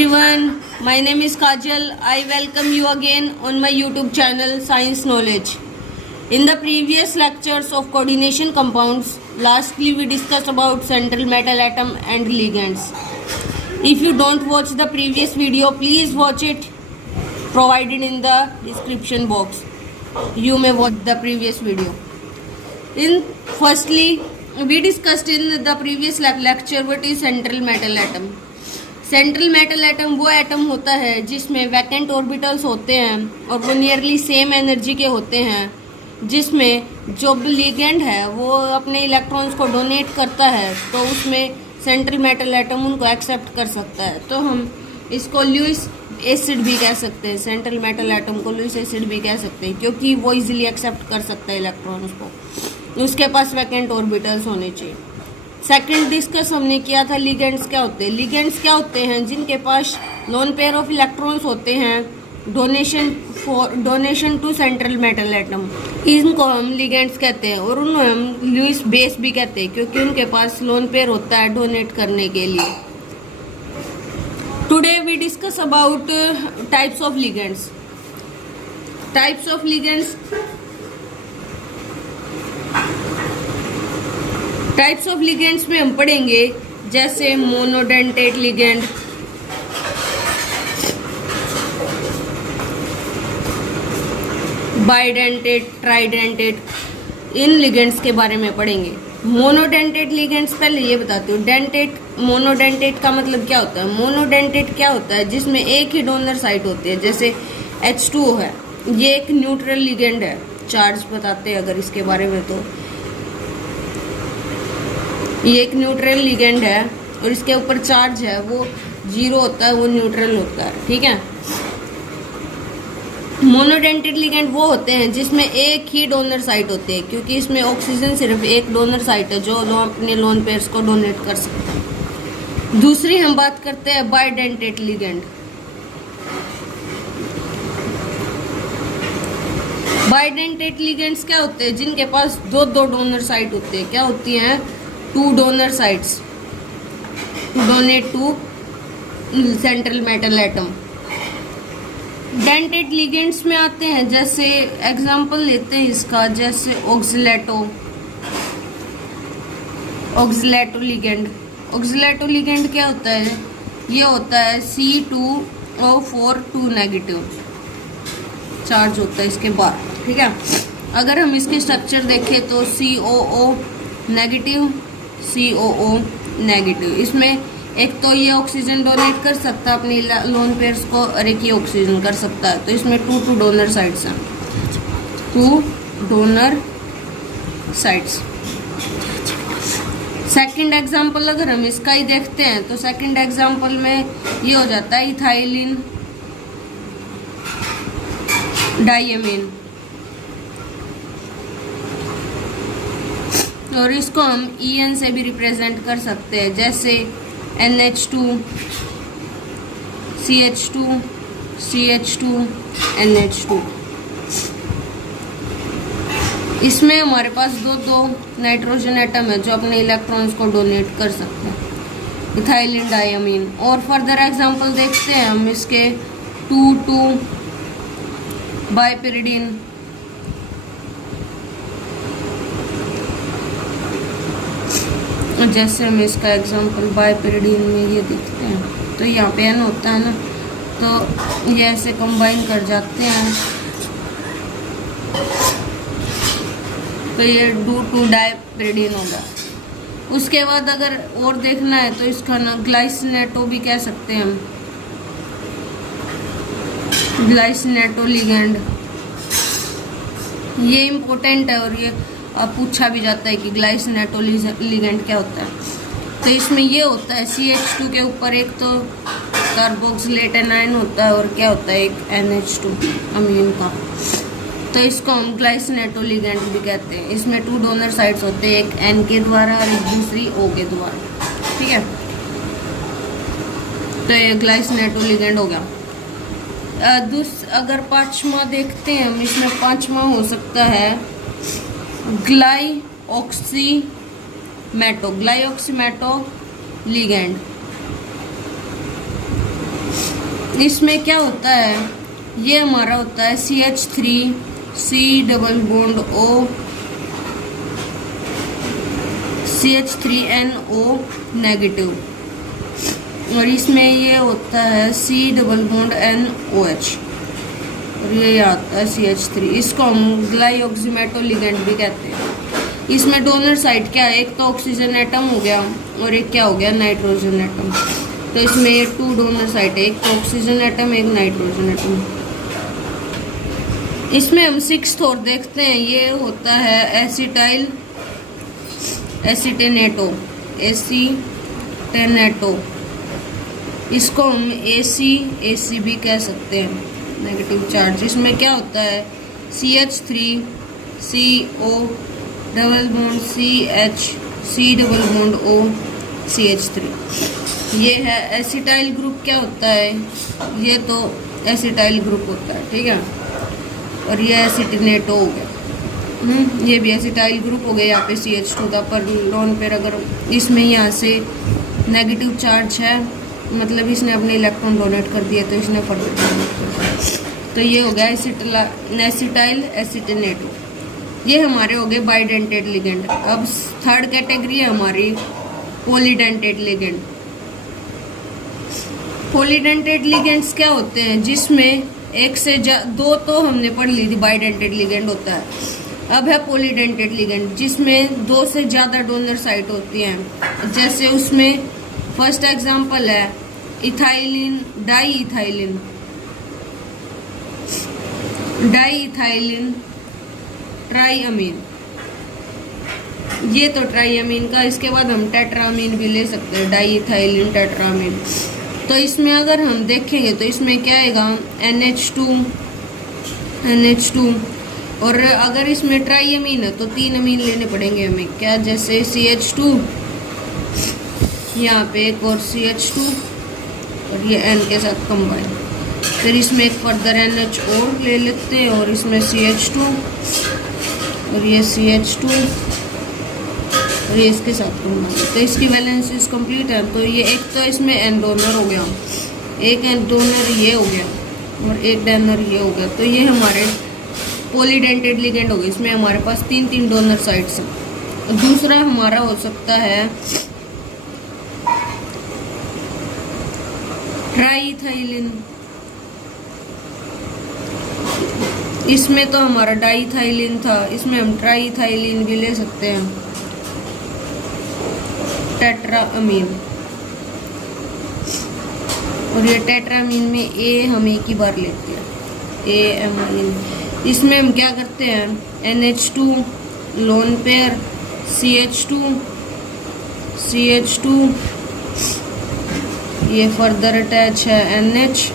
everyone, my name is Kajal. I welcome you again on my YouTube channel Science Knowledge. In the previous lectures of coordination compounds, lastly we discussed about central metal atom and ligands. If you don't watch the previous video, please watch it provided in the description box. You may watch the previous video. Firstly, we discussed in the previous lecture what is central metal atom. Central metal atom वो atom होता है जिसमें vacant orbitals होते हैं और वो nearly same energy के होते हैं, जिसमें जो लिगेंड है वो अपने इलेक्ट्रॉन्स को डोनेट करता है तो उसमें सेंट्रल मेटल एटम उनको एक्सेप्ट कर सकता है। तो हम इसको लुईस एसिड भी कह सकते हैं, सेंट्रल मेटल एटम को लुईस एसिड भी कह सकते हैं क्योंकि वो इजीली एक्सेप्ट कर सकता है इलेक्ट्रॉन्स को, उसके पास वैकेंट ऑर्बिटल्स होने चाहिए। सेकंड डिस्कस हमने किया था लिगेंड्स क्या होते हैं। लिगेंड्स क्या होते हैं? जिनके पास लोन पेयर ऑफ इलेक्ट्रॉन्स होते हैं donation to central metal atom, इनको हम लिगेंड्स कहते हैं और उन्हें हम लुईस बेस भी कहते हैं क्योंकि उनके पास लोन पेयर होता है डोनेट करने के लिए। Today we discuss about types of ligands. Types of ligands में हम पढ़ेंगे जैसे मोनोडेंटेट लिगेंड, बाइडेंटेट, ट्राइडेंटेट, इन लिगेंड्स के बारे में पढ़ेंगे। मोनोडेंटेट लिगेंड्स पहले ये बताती हूँ। मोनोडेंटेट का मतलब क्या होता है? मोनोडेंटेट क्या होता है? जिसमें एक ही डोनर साइट होती है, जैसे H2O है, ये एक न्यूट्रल लिगेंड है। चार्ज बताते हैं अगर इसके बारे में, तो ये एक न्यूट्रल लिगेंड है और इसके ऊपर चार्ज है वो 0 होता है, वो न्यूट्रल होता है, ठीक है। मोनोडेंटेट लिगेंड वो होते हैं जिसमें एक ही डोनर साइट होती है क्योंकि इसमें ऑक्सीजन सिर्फ एक डोनर साइट है जो अपने लोन पेयर्स को डोनेट कर सकते हैं। दूसरी हम बात करते हैं बाइडेंटेट लिगेंड। बाइडेंटेट लिगेंड्स क्या होते हैं? जिनके पास दो डोनर साइट होते हैं। क्या होती हैं? 2 donor sites to donate to central metal atom. Dentate ligands में आते हैं, जैसे एग्जांपल लेते हैं इसका, जैसे ऑक्सिलेटो लिगेंड क्या होता है? ये होता है C2O4 2 नेगेटिव चार्ज होता है इसके बाद, ठीक है। अगर हम इसके स्ट्रक्चर देखें तो COO नेगेटिव, COO नेगेटिव। इसमें एक तो ये ऑक्सीजन डोनेट कर सकता है अपनी लोन पेयर्स को और एक ये ऑक्सीजन कर सकता है, तो इसमें 2 डोनर साइट्स हैं, 2 डोनर साइट्स। सेकंड एग्जांपल अगर हम इसका ही देखते हैं तो सेकंड एग्जांपल में ये हो जाता है इथाइलिन डाइएमीन, और इसको हम EN से भी रिप्रेजेंट कर सकते हैं, जैसे NH2 CH2 CH2 NH2। इसमें हमारे पास दो नाइट्रोजन एटम है जो अपने इलेक्ट्रॉन्स को डोनेट कर सकते हैं, इथाइलिन डाइएमीन। और फर्दर एग्जांपल देखते हैं हम इसके 2 बाइपिरिडीन, जैसे हम इसका एग्जांपल बाइपिरिडीन में ये देखते हैं तो यहाँ पे N होता है ना, तो ये ऐसे कंबाइन कर जाते हैं तो ये 2 डाइपिरिडीन होगा। उसके बाद अगर और देखना है तो इसका ना ग्लाइसिनेटो भी कह सकते हैं हम, ग्लाइसिनेटो लिगेंड। ये इम्पोर्टेंट है और ये पूछा भी जाता है कि ग्लाइसिनेटो लिगेंड क्या होता है। तो इसमें ये होता है CH2 के ऊपर एक तो कार्बोक्सिलेट एनायन होता है और क्या होता है एक NH2 अमीन का, तो इसको हम ग्लाइसिनेटो लिगेंड भी कहते हैं। इसमें 2 डोनर साइट्स होते हैं, एक N के द्वारा और एक दूसरी O के द्वारा, ठीक है। तो ये ग्लाइसिनेटो लिगेंड हो गया। अगर पांचवा देखते हैं हम, इसमें पांचवा हो सकता है ग्लाइऑक्सीमेटो लिगेंड। इसमें क्या होता है, ये हमारा होता है CH3 C double bond O CH3NO negative, और इसमें ये होता है C डबल बॉन्ड NOH, और ये आता है CH3। इसको हम ग्लाइऑक्सीमेटो लिगेंड भी कहते हैं। इसमें डोनर साइड क्या है, एक तो ऑक्सीजन एटम हो गया और एक क्या हो गया, नाइट्रोजन एटम। तो इसमें 2 डोनर साइड है, एक तो ऑक्सीजन एटम, एक नाइट्रोजन एटम। इसमें हम 6th और देखते हैं, ये होता है एसिटाइल एसिटेनेटो एसीटेनेटो। इसको हम AC भी कह सकते हैं, नेगेटिव चार्ज। इसमें क्या होता है CH3CO double bond CH C double bond O CH3। ये है एसिटाइल ग्रुप। क्या होता है, ये तो एसिटाइल ग्रुप होता है, ठीक है। और ये एसिटिनेटो हो गया, ये भी एसिटाइल ग्रुप हो गया। यहाँ पे CH2 था, पर लोन पेयर अगर इसमें यहाँ से नेगेटिव चार्ज है, मतलब इसने अपने इलेक्ट्रॉन डोनेट कर दिए, तो इसने फर्दर डोनेट कर दिया। तो ये हो गया एसिटाइल एसिटिनेटो। ये हमारे हो गए बाइडेंटेड लिगेंड। अब थर्ड कैटेगरी है हमारी पॉलीडेंटेड लिगेंड। पॉलीडेंटेड लिगेंड्स क्या होते हैं, जिसमें एक से 2 तो हमने पढ़ ली थी, बाइडेंटेड लिगेंड होता है। अब है पॉलीडेंटेड लिगेंड, जिसमें 2 से ज़्यादा डोनर साइट होती हैं। जैसे उसमें फर्स्ट एग्जांपल है इथाइलिन डाई इथाइलिन ट्राईअमीन। ये तो ट्राईअमीन का। इसके बाद हम टेट्रामीन भी ले सकते हैं, डाई इथाइलिन टेट्रामीन। तो इसमें अगर हम देखेंगे तो इसमें क्या आएगा, NH2। और अगर इसमें ट्राईअमीन है तो 3 अमीन लेने पड़ेंगे हमें। क्या, जैसे CH2, यहाँ पे एक और CH2 और ये N के साथ कंबाइन। फिर इसमें एक फर्दर NH और ले लेते हैं, और इसमें CH2 और ये CH2 और ये इसके साथ कंबाइन। तो इसकी वैलेंसीज कंप्लीट है। तो ये एक तो इसमें N डोनर हो गया, एक N डोनर ये हो गया, और एक डोनर ये हो गया। तो ये हमारे पॉलीडेंटेड लिगेंड हो गए। इसमें हमारे पास 3 डोनर साइट्स हैं। दूसरा हमारा हो सकता है ट्राईइथाइलिन। इसमें तो हमारा डाईइथाइलिन था, इसमें हम ट्राईइथाइलिन भी ले सकते हैं, टेट्राअमीन। और ये टेट्रामीन में A हम एक ही बार लेते हैं, AMIN। इसमें हम क्या करते हैं, NH2 लोन पेयर CH2 ये फर्दर अटैच है NH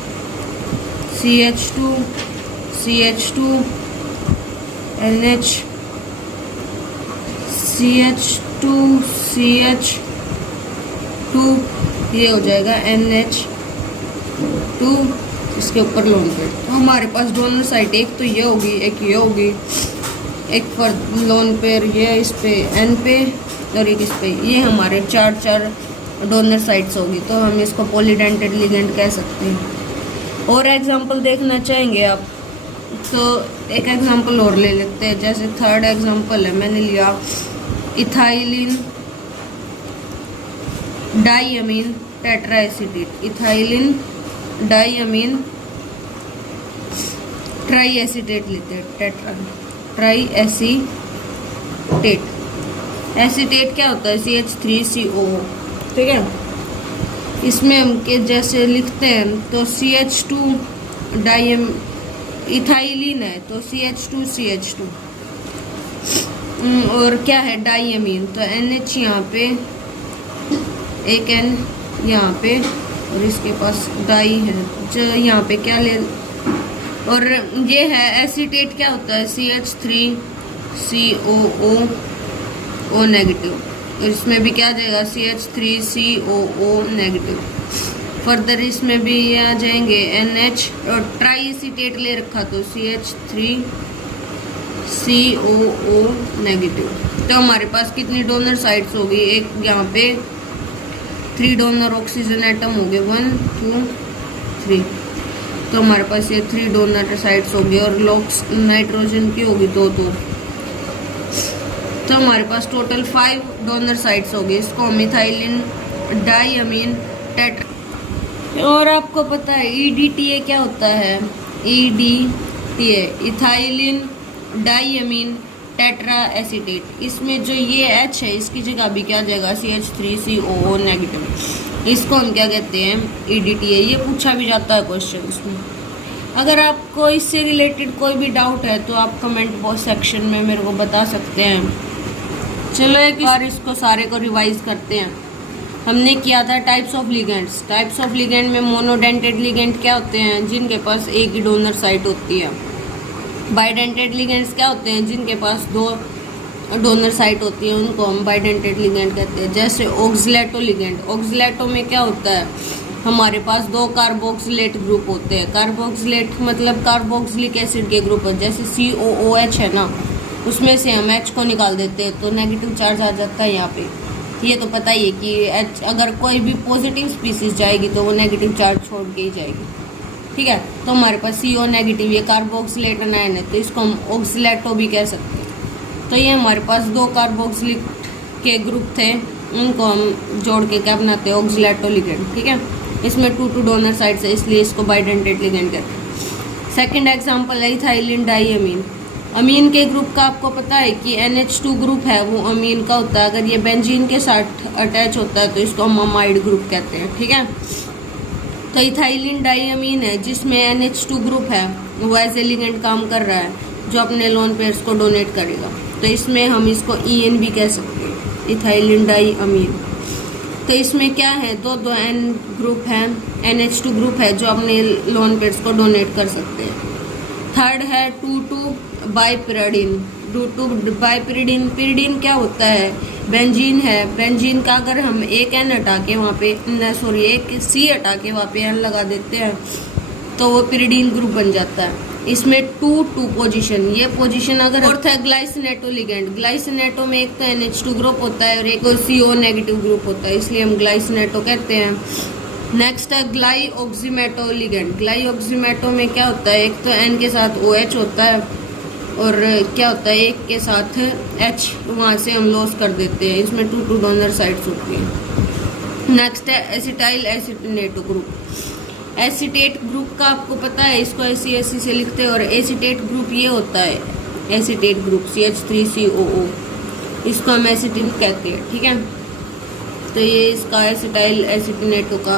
CH2 NH CH2 ये हो जाएगा NH2। इसके ऊपर लोन पेयर। तो हमारे पास डोनर साइट एक तो ये होगी, एक ये होगी, एक पर लोन पेयर ये इस पे N पे और एक इस पे। ये हमारे 4 डोनर साइट्स होगी। तो हम इसको पॉलीडेंटेड लिगेंड कह सकते हैं। और एग्जांपल देखना चाहेंगे आप तो एक एग्जांपल और ले लेते हैं। जैसे थर्ड एग्जांपल है, मैंने लिया इथाइलिन डाईअमीन टेट्राएसिटेट, इथाइलिन डाईअमीन ट्राईएसिटेट लेते हैं, ट्राईएसिटेट। एसिटेट क्या होता है, CH3COO, ठीक है। इसमें हम के जैसे लिखते हैं तो CH2 इथाइलिन है तो CH2 और क्या है डाईअमीन, तो NH यहाँ पे, एक N यहाँ पे, और इसके पास डाई है जो यहाँ पे क्या ले। और ये है एसिटेट, क्या होता है CH3COO नेगेटिव। और इसमें भी क्या आ जाएगा CH3COO नेगेटिव। फर्दर इसमें भी ये आ जाएंगे NH और ट्राई एसिटेट ले रखा तो CH3COO नेगेटिव। तो हमारे पास कितनी डोनर साइट्स होगी, एक यहाँ पे 3 डोनर ऑक्सीजन एटम हो गए 1 2 3। तो हमारे पास ये 3 डोनर साइड्स होगी और लॉक्स नाइट्रोजन की होगी 2 तो हमारे पास टोटल 5 डोनर साइड्स होगी। इसको हम इथाइलिन डाइअमीन टेट्रा। और आपको पता है EDTA क्या होता है? EDTA ethylene diamine tetra acetate. इसमें जो ये H है इसकी जगह भी क्या जाएगा? CH3COO negative. इसको हम क्या कहते हैं? EDTA। ये पूछा भी जाता है क्वेश्चन में। अगर आपको इससे रिलेटेड कोई भी डाउट है तो आप कमेंट बॉक्स सेक्शन में मेरे को बता सकते हैं। चलो एक बार इसको सारे को रिवाइज करते हैं। हमने किया था types of ligands. Types of ligand में मोनोडेंटेड लिगेंड क्या होते हैं? जिनके पास एक ही डोनर साइट होती है। बाइडेंटेड लिगेंड्स क्या होते हैं? जिनके पास 2 डोनर साइट होती है, उनको हम बाइडेंटेड लिगेंड कहते हैं। जैसे ऑक्सलेटो लिगेंड। ऑक्सलेटो में क्या होता है? हमारे पास 2 कार्बोक्सिलेट ग्रुप होते हैं। कार्बोक्सिलेट मतलब कार्बोक्सिलिक एसिड के ग्रुप है। जैसे COOH है ना, उसमें से हम H को निकाल देते हैं तो नेगेटिव चार्ज आ जाता है यहाँ पे। ये तो पता ही है कि H अगर कोई भी पॉजिटिव स्पीसीज जाएगी तो वो नेगेटिव चार्ज छोड़ के ही जाएगी। ठीक है, तो हमारे पास CO नेगेटिव ये कार्बोक्सिलेट आयन है, तो इसको हम ऑक्सिलेटो भी कह सकते हैं। तो ये हमारे पास 2 कार्बोक्सिलिक के ग्रुप थे, उनको हम जोड़ के क्या बनाते हैं? ऑक्सिलेटो लिगेंड। ठीक है, इसमें 2 डोनर साइड्स है, इसलिए इसको बाइडेंटेड लिगेंड कहते हैं। सेकेंड एग्जाम्पल है इथाइलिन डाइअमीन। अमीन के ग्रुप का आपको पता है कि NH2 ग्रुप है वो अमीन का होता है। अगर ये बेंजीन के साथ अटैच होता है तो इसको हम अमाइड ग्रुप कहते हैं। ठीक है, तो इथाइलिन डाइअमीन है जिसमें NH2 ग्रुप है, वो एज ए लिगेंड काम कर रहा है जो अपने लोन पेयर्स को डोनेट करेगा। तो इसमें हम इसको EN भी कह सकते हैं, इथाइलिन डाइअमीन। तो इसमें क्या है? 2 N ग्रुप है, NH2 ग्रुप है जो अपने लोन पेयर्स को डोनेट कर सकते हैं। थर्ड है 2,2 बाइपिरिडीन। 2,2 बाइपिरिडीन। पिरिडीन क्या होता है? बेंजीन है। बेंजीन का अगर हम एक N हटा के वहाँ पे एक C हटा के वहाँ पे N लगा देते हैं तो वो पिरिडीन ग्रुप बन जाता है। इसमें 2,2 पोजीशन। ये पोजीशन अगर फोर्थ है ग्लाइसिनेटो लिगेंड। ग्लाइसिनेटो में एक तो NH2 ग्रुप होता है और एक CO नेगेटिव ग्रुप होता है, इसलिए हम ग्लाइसिनेटो कहते हैं। नेक्स्ट है ग्लाइऑक्सीमेटो लिगेंड। ग्लाइऑक्सीमेटो में क्या होता है? एक तो N के साथ OH होता है और क्या होता है? एक के साथ H वहाँ से हम लॉस कर देते हैं। इसमें 2 डोनर साइड्स होती हैं। नेक्स्ट है एसिटाइल एसिटिनेटो ग्रुप। एसिटेट ग्रुप का आपको पता है, इसको ऐसी से लिखते हैं। और एसिटेट ग्रुप ये होता है, एसिटेट ग्रुप CH3COO, इसको हम एसिटिन कहते हैं। ठीक है, तो ये इसका एसिटाइल एसिटिनेटो का,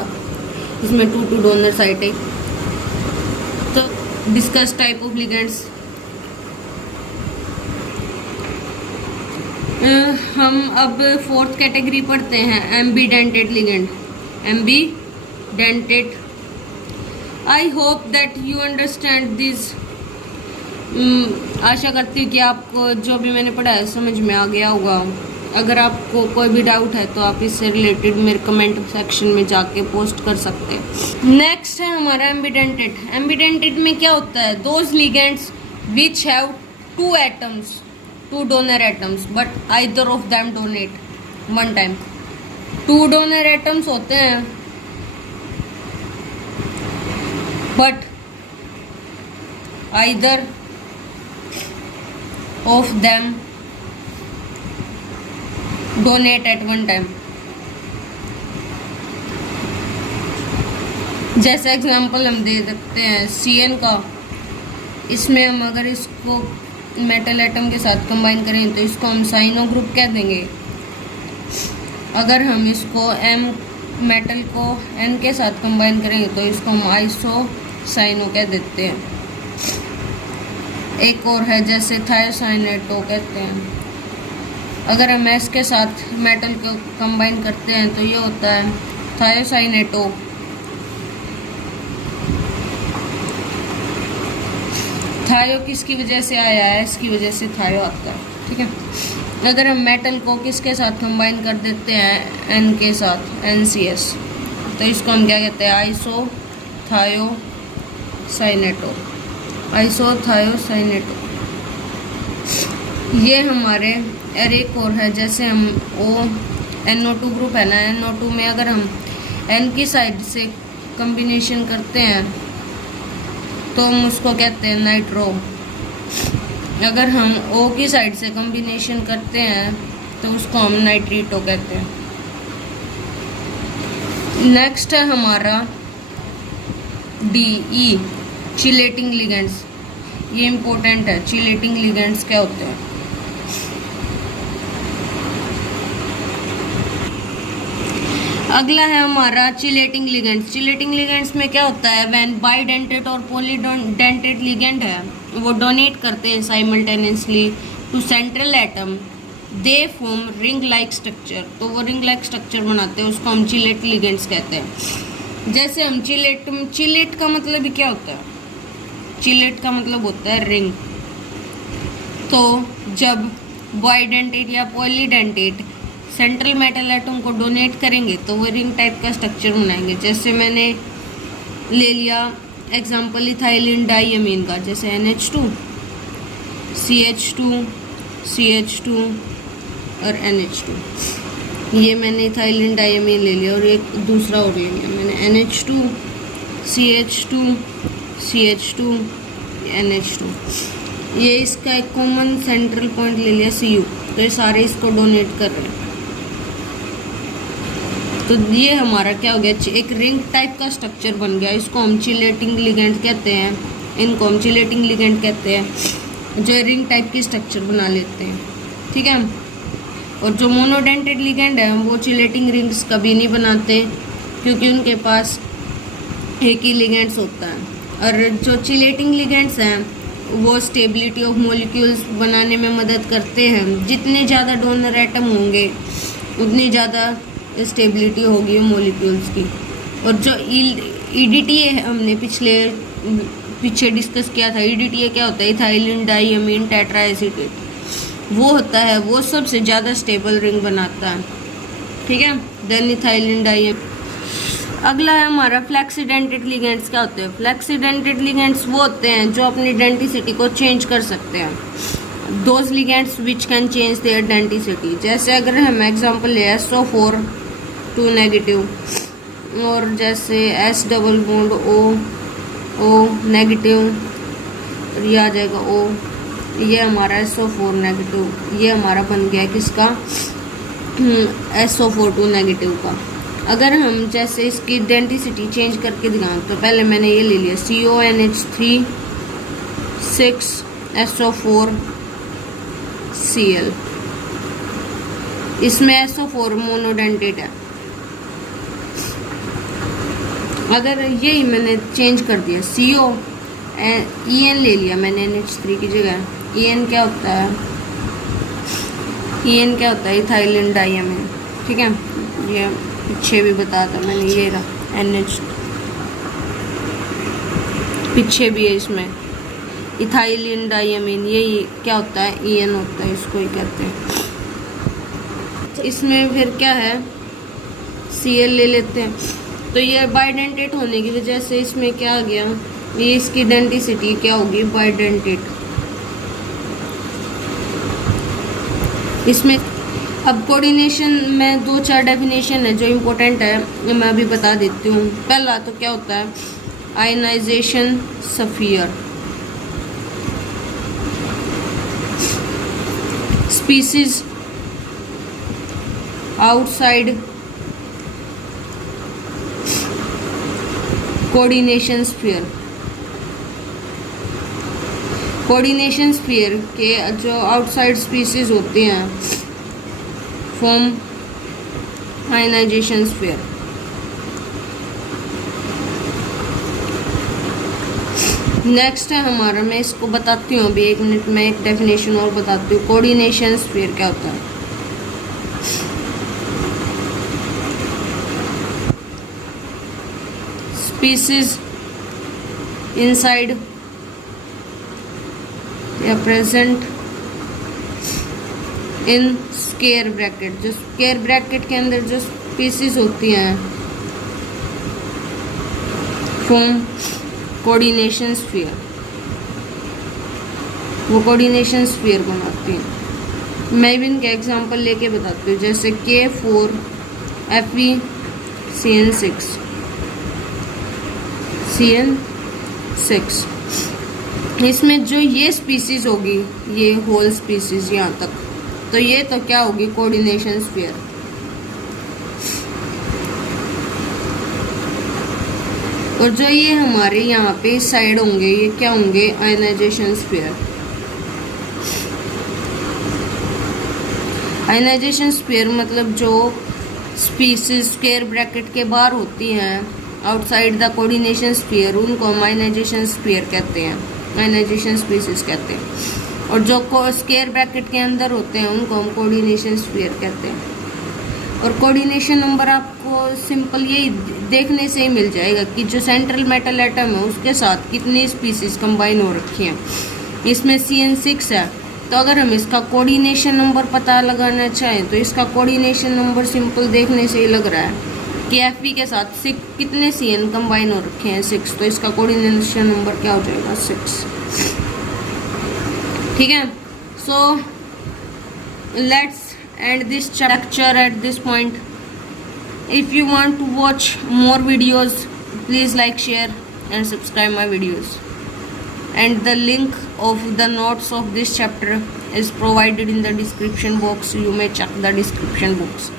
इसमें 2 डोनर साइट है। तो डिस्कस टाइप ऑफ लिगेंड्स। हम अब 4th कैटेगरी पढ़ते हैं, ambidentate ligand. Ambidentate. I hope that you understand this. आशा करती हूँ कि आपको जो भी मैंने पढ़ा है समझ में आ गया होगा। अगर आपको कोई भी डाउट है तो आप इससे रिलेटेड मेरे कमेंट सेक्शन में जाके पोस्ट कर सकते हैं। नेक्स्ट है हमारा एम्बीडेंटेड। एम्बीडेंटेड में क्या होता है? Those ligands which have 2 atoms, 2 donor atoms, but either of them donate 1 time. 2 donor atoms होते हैं but either of them donate at 1 time. जैसे एग्जांपल हम दे सकते हैं CN का। इसमें हम अगर इसको मेटल एटम के साथ कंबाइन करें तो इसको हम साइनो ग्रुप कह देंगे। अगर हम इसको M मेटल को N के साथ कंबाइन करेंगे तो इसको हम आइसो साइनो कह देते हैं। एक और है जैसे थायोसाइनेटो कहते हैं। अगर हम S के साथ मेटल को कंबाइन करते हैं तो ये होता है थायोसाइनेटो। थायो किसकी वजह से आया है? इसकी वजह से थायो आता है। ठीक है, अगर हम मेटल को किसके साथ कंबाइन कर देते हैं? N के साथ, NCS, तो इसको हम क्या कहते हैं? आइसो थायो साइनेटो। आइसो थायो साइनेटो। ये हमारे एक और है जैसे हम NO2 ग्रुप है ना, NO2 में अगर हम N की साइड से कम्बिनेशन करते हैं तो हम उसको कहते हैं नाइट्रो। अगर हम O की साइड से कॉम्बिनेशन करते हैं तो उसको हम नाइट्रीटो कहते हैं। नेक्स्ट है हमारा DE, चिलेटिंग लिगेंड्स। ये इम्पोर्टेंट है, चिलेटिंग लिगेंड्स क्या होते हैं। अगला है हमारा चिलेटिंग लिगेंड्स। चिलेटिंग लिगेंड्स में क्या होता है, व्हेन बाइडेंटेड और पॉलीडेंटेड लिगेंड है वो डोनेट करते हैं simultaneously to central atom, they form ring like structure. तो वो रिंग लाइक स्ट्रक्चर बनाते हैं, उसको हम चिलेट लिगेंड्स कहते हैं। जैसे हम चिलेट का मतलब भी क्या होता है, चिलेट का मतलब होता है रिंग। तो जब बाइडेंटेड या पॉलीडेंटेड सेंट्रल मेटल एटम को डोनेट करेंगे तो वो रिंग टाइप का स्ट्रक्चर बनाएंगे। जैसे मैंने ले लिया एग्जांपल इथाइलिन डाइअमीन का, जैसे NH2, CH2, CH2 और NH2। ये मैंने इथाइलिन डाइअमीन ले लिया और एक दूसरा और ले लिया मैंने NH2, CH2, CH2, NH2। ये इसका एक कॉमन सेंट्रल पॉइंट ले लिया Cu, तो ये सारे इसको डोनेट कर रहे हैं। तो ये हमारा क्या हो गया, एक रिंग टाइप का स्ट्रक्चर बन गया। इसको हम चिलेटिंग लिगेंड कहते हैं, इनको हम चिलेटिंग लिगेंड कहते हैं, जो रिंग टाइप की स्ट्रक्चर बना लेते हैं। ठीक है। और जो मोनोडेंटेड लिगेंड है वो चिलेटिंग रिंग्स कभी नहीं बनाते, क्योंकि उनके पास एक ही लिगेंड्स होता है। और जो चिलेटिंग लिगेंड्स हैं वो स्टेबिलिटी ऑफ मॉलिक्यूल्स बनाने में मदद करते हैं। जितने ज़्यादा डोनर एटम होंगे उतनी ज़्यादा स्टेबिलिटी होगी मॉलिक्यूल्स की। और जो EDTA है हमने पीछे डिस्कस किया था। EDTA क्या होता है, इथाइलिन डाइअमीन टेट्राएसीटेट। वो होता है, वो सबसे ज़्यादा स्टेबल रिंग बनाता है। ठीक है, देन इथाइलिन डाइअमीन। अगला है हमारा फ्लेक्सीडेंटेड लिगेंड्स। क्या होते हैं फ्लेक्सीडेंटेड लिगेंड्स? वो होते हैं जो अपनी डेंटिसिटी को चेंज कर सकते हैं। Those ligands which can change their denticity. जैसे अगर हम एग्जांपल ले SO4 2 नेगेटिव, और जैसे S double bond O negative, ये आ जाएगा O, ये हमारा SO4 नेगेटिव। ये हमारा बन गया किसका, SO4 2 नेगेटिव का। अगर हम जैसे इसकी डेंटिसिटी चेंज करके दिखाएं तो पहले मैंने ये ले लिया CONH3 6 SO4 Cl। इसमें SO4 मोनोडेंटेड है। अगर यही मैंने चेंज कर दिया CO EN ले लिया मैंने NH3 की जगह। EN क्या होता है, EN क्या होता है, इथाइलिन डाइअमीन। ठीक है, ये पीछे भी बताया था मैंने, ये रहा NH, पीछे भी है इसमें इथाइलिन डाइअमीन। यही क्या होता है, EN होता है, इसको ही कहते हैं। इसमें फिर क्या है, Cl ले लेते हैं। तो ये बाइडेंटेट होने की वजह से इसमें क्या आ गया, ये इसकी डेंटिसिटी क्या होगी, बाइडेंटेट। इसमें अब कोऑर्डिनेशन में 2-4 डेफिनेशन है जो इम्पोर्टेंट है, मैं अभी बता देती हूँ। पहला तो क्या होता है, ionisation sphere. Species outside coordination sphere. Coordination sphere के जो आउटसाइड स्पीसीज होते हैं फॉर्म आयनाइजेशन स्फीयर। नेक्स्ट है हमारा, मैं इसको बताती हूँ अभी 1 मिनट में, एक डेफिनेशन और बताती हूँ। कोऑर्डिनेशन स्फीयर क्या होता है, species inside या present in square bracket। जो square bracket के अंदर जो species होती हैं form coordination sphere, वो coordination sphere बनाती हैं। मैं भी इनके एग्जांपल लेके बताती हूँ, जैसे K4 FeCN6 CN6 इसमें जो ये स्पीसीज होगी, ये होल स्पीसीज यहाँ तक, तो ये तो क्या होगी, कोऑर्डिनेशन स्फीयर। और जो ये हमारे यहाँ पे इस साइड होंगे, ये क्या होंगे, आयनाइजेशन स्फीयर। आयनाइजेशन स्फीयर मतलब जो स्पीसीज स्क्वायर ब्रैकेट के बाहर होती हैं, आउटसाइड द कोऑर्डिनेशन स्फीयर, उनको हम आयनाइजेशन स्फीयर कहते हैं, आयनाइजेशन स्पीसीज कहते हैं। और जो स्क्वायर ब्रैकेट के अंदर होते हैं उनको हम कोऑर्डिनेशन स्फीयर कहते हैं। और कोऑर्डिनेशन नंबर आपको सिंपल यही देखने से ही मिल जाएगा कि जो सेंट्रल मेटल एटम है उसके साथ कितनी स्पीसीज कंबाइन हो रखी हैं। इसमें CN6 है, तो अगर हम इसका कोऑर्डिनेशन नंबर पता लगाना चाहें तो इसका कोऑर्डिनेशन नंबर सिंपल देखने से ही लग रहा है कि Fe के साथ कितने CN कंबाइन हो रखे हैं, 6, तो इसका कोऑर्डिनेशन नंबर क्या हो जाएगा, 6। ठीक है, so let's end this lecture at this point. If you want to watch more videos, please like, share and subscribe my videos. And the link of the notes of this chapter is provided in the description box. You may check the description box.